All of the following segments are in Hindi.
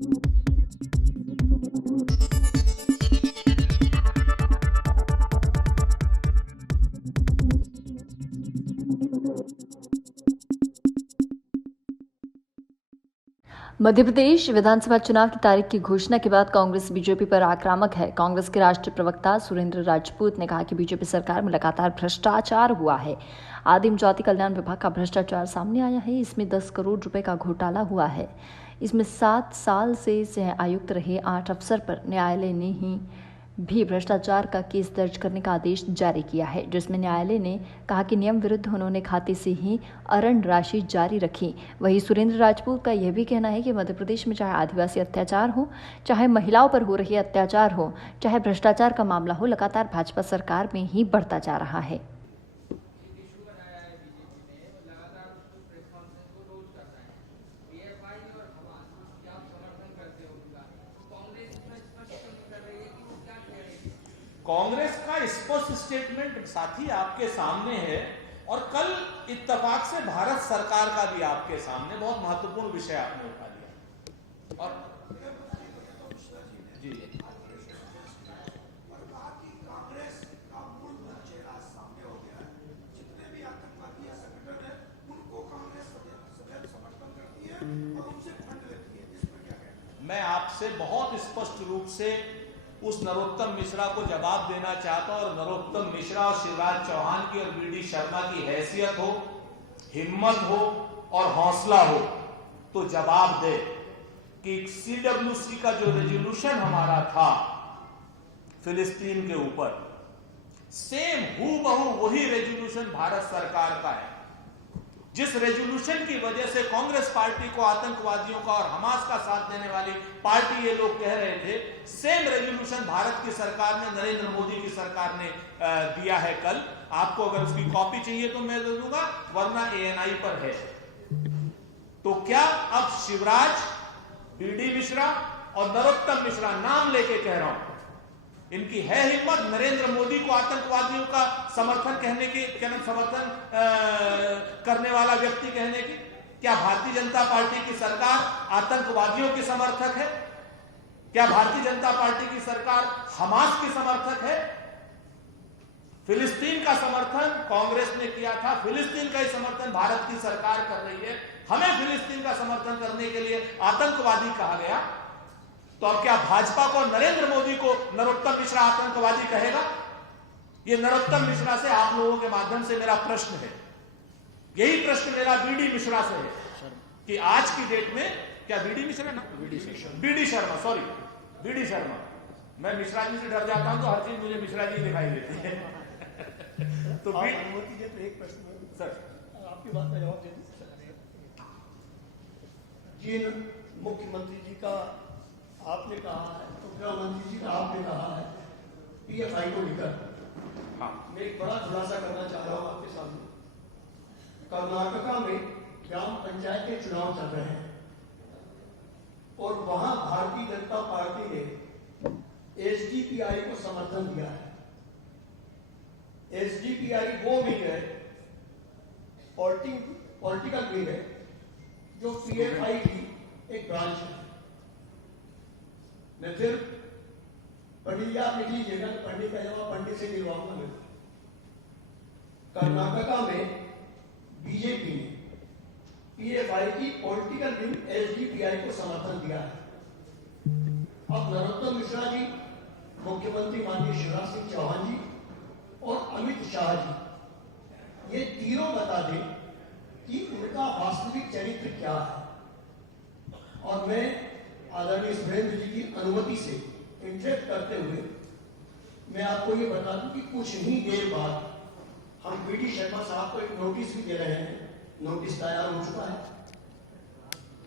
मध्य प्रदेश विधानसभा चुनाव की तारीख की घोषणा के बाद कांग्रेस बीजेपी पर आक्रामक है। कांग्रेस के राष्ट्रीय प्रवक्ता सुरेंद्र राजपूत ने कहा कि बीजेपी सरकार में लगातार भ्रष्टाचार हुआ है। आदिम जाति कल्याण विभाग का भ्रष्टाचार सामने आया है। इसमें 10 करोड़ रुपए का घोटाला हुआ है। इसमें 7 साल से सह आयुक्त रहे 8 अफसर पर न्यायालय ने ही भी भ्रष्टाचार का केस दर्ज करने का आदेश जारी किया है, जिसमें न्यायालय ने कहा कि नियम विरुद्ध उन्होंने खाते से ही अरण राशि जारी रखी। वहीं सुरेंद्र राजपूत का यह भी कहना है कि मध्य प्रदेश में चाहे आदिवासी अत्याचार हो, चाहे महिलाओं पर हो रही अत्याचार हो, चाहे भ्रष्टाचार का मामला हो, लगातार भाजपा सरकार में ही बढ़ता जा रहा है। कांग्रेस का स्पष्ट स्टेटमेंट साथी आपके सामने है और कल इत्तेफाक से भारत सरकार का भी आपके सामने बहुत महत्वपूर्ण विषय आपने उठा लिया। और जी मैं आपसे बहुत स्पष्ट रूप से उस नरोत्तम मिश्रा को जवाब देना चाहता हूं और नरोत्तम मिश्रा और शिवराज चौहान की और बीडी शर्मा की हैसियत हो, हिम्मत हो और हौसला हो तो जवाब दे कि CWC का जो रेजोल्यूशन हमारा था फिलिस्तीन के ऊपर, सेम हूबहू वही रेजोल्यूशन भारत सरकार का है। जिस रेजोल्यूशन की वजह से कांग्रेस पार्टी को आतंकवादियों का और हमास का साथ देने वाली पार्टी ये लोग कह रहे थे, सेम रेजोल्यूशन भारत की सरकार ने, नरेंद्र मोदी की सरकार ने दिया है कल। आपको अगर उसकी कॉपी चाहिए तो मैं दे दूंगा, वरना ANI पर है। तो क्या अब शिवराज, बीडी मिश्रा और नरोत्तम मिश्रा, नाम लेके कह रहा हूं, इनकी है हिम्मत नरेंद्र मोदी को आतंकवादियों का समर्थन कहने की, समर्थन करने वाला व्यक्ति कहने की? क्या भारतीय जनता पार्टी की सरकार आतंकवादियों की समर्थक है? क्या भारतीय जनता पार्टी की सरकार हमास की समर्थक है? फिलिस्तीन का समर्थन कांग्रेस ने किया था, फिलिस्तीन का ही समर्थन भारत की सरकार कर रही है। हमें फिलिस्तीन का समर्थन करने के लिए आतंकवादी कहा गया, तो अब क्या भाजपा को, नरेंद्र मोदी को नरोत्तम मिश्रा आतंकवादी कहेगा? ये नरोत्तम मिश्रा से आप लोगों के माध्यम से मेरा प्रश्न है, यही प्रश्न मेरा बीडी मिश्रा से है कि आज की डेट में, क्या बीडी मिश्रा ना, BD Sharma, sorry BD Sharma, मैं मिश्रा जी से डर जाता हूं तो हर चीज मुझे मिश्रा जी दिखाई देती है। तो एक प्रश्न सर, आपकी बात का जवाब देते जिन मुख्यमंत्री जी का आपने कहा है, तो गृह मंत्री जी का आपने कहा है PFI को लेकर, मैं एक बड़ा खुलासा करना चाह रहा हूं आपके सामने। कर्नाटका में ग्राम पंचायत के चुनाव चल रहे हैं और वहां भारतीय जनता पार्टी ने SDPI को समर्थन दिया है। SDPI वो विंग है, पॉलिटिकल विंग है, जो PFI की एक ब्रांच है। मैं फिर पंडित आप लिख लीजिएगा, पंडित का जवाब पंडित से दिलवाऊंगा मैं। कर्नाटका में बीजेपी ने PFI की पॉलिटिकल विंग SDPI को समर्थन दिया है। अब नरोत्तम मिश्रा जी, मुख्यमंत्री माननीय शिवराज सिंह चौहान जी और अमित शाह जी, ये तीनों बता दें कि उनका वास्तविक चरित्र क्या है। और मैं आदरणीय सुरेंद्र जी की अनुमति से इंटरेक्ट करते हुए मैं आपको ये बता दूं कि कुछ ही देर बाद हम बीडी शर्मा साहब को एक नोटिस भी दे रहे हैं। नोटिस तैयार हो चुका है,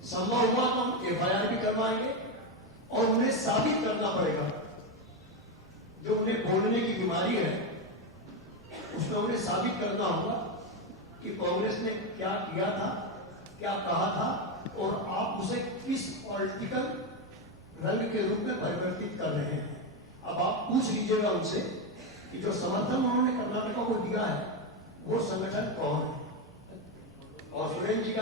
संभव हुआ तो हम FIR भी करवाएंगे और उन्हें साबित करना पड़ेगा, जो उन्हें बोलने की बीमारी है उसमें उन्हें साबित करना होगा कि कांग्रेस ने क्या किया था, क्या कहा था और आप उसे किस पॉलिटिकल रंग के रूप में परिवर्तित कर रहे हैं। अब आप पूछ लीजिएगा उनसे कि जो समर्थन उन्होंने कर्नाटका को दिया है वो संगठन कौन है। और सुरेंद्र जी का